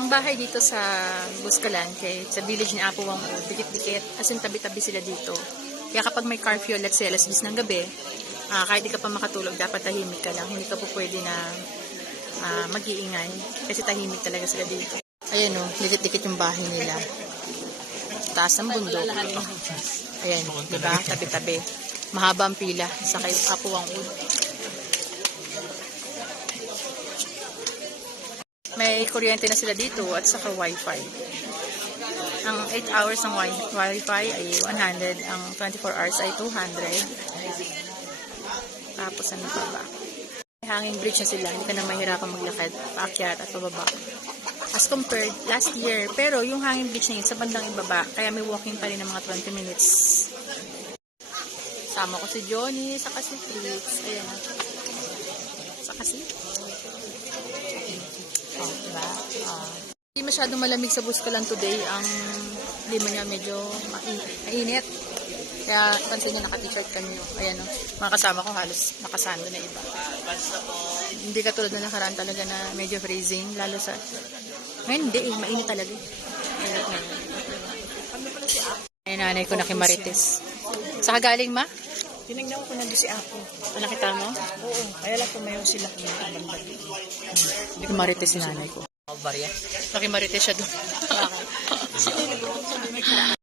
Ang bahay dito sa Buscalan, kay, sa village ni Apo Wang dikit-dikit, as in tabi-tabi sila dito. Kaya kapag may curfew, let's say alas 10 ng gabi, ah, kahit di ka pa makatulog, dapat tahimik ka lang. Hindi ka po pwede na ah, mag-iingay kasi tahimik talaga sila dito. Ayan o, dikit-dikit yung bahay nila. Taas ng bundok. Ayan, di ba? Tabi-tabi. Mahaba ang pila sa kay Apo Wang May kuryente na sila dito at saka wifi. Ang 8 hours ng wi- wifi ay 100, ang 24 hours ay 200. Tapos ano pa ba? Hanging bridge na sila, hindi ka na mahirapan maglakad, paakyat at pababa. As compared last year, pero yung hanging bridge na yun sa bandang ibaba, kaya may walking pa rin ng mga 20 minutes. Sama ko si Johnny, saka si Fritz. Ayan. Saka si. Hindi masyadong malamig sa Buscalan today. Ang lima niya medyo mai- mainit. Kaya pansin niyo naka-t-shirt kami. Ayan o. Mga kasama ko halos nakasando na iba. Hindi katulad na nakaraan talaga na medyo freezing. Lalo sa... Ngayon hindi eh. Mainit talaga. Mainit ngayon. Ay, nanay ko na kay Marites. Saka galing ma? Tinignan ko na doon si Apo. Ano nakita mo? Oo, kaya lang tumayo sila kung banda. Kay Marites si nanay ko. Barya. Nakimarites siya doon.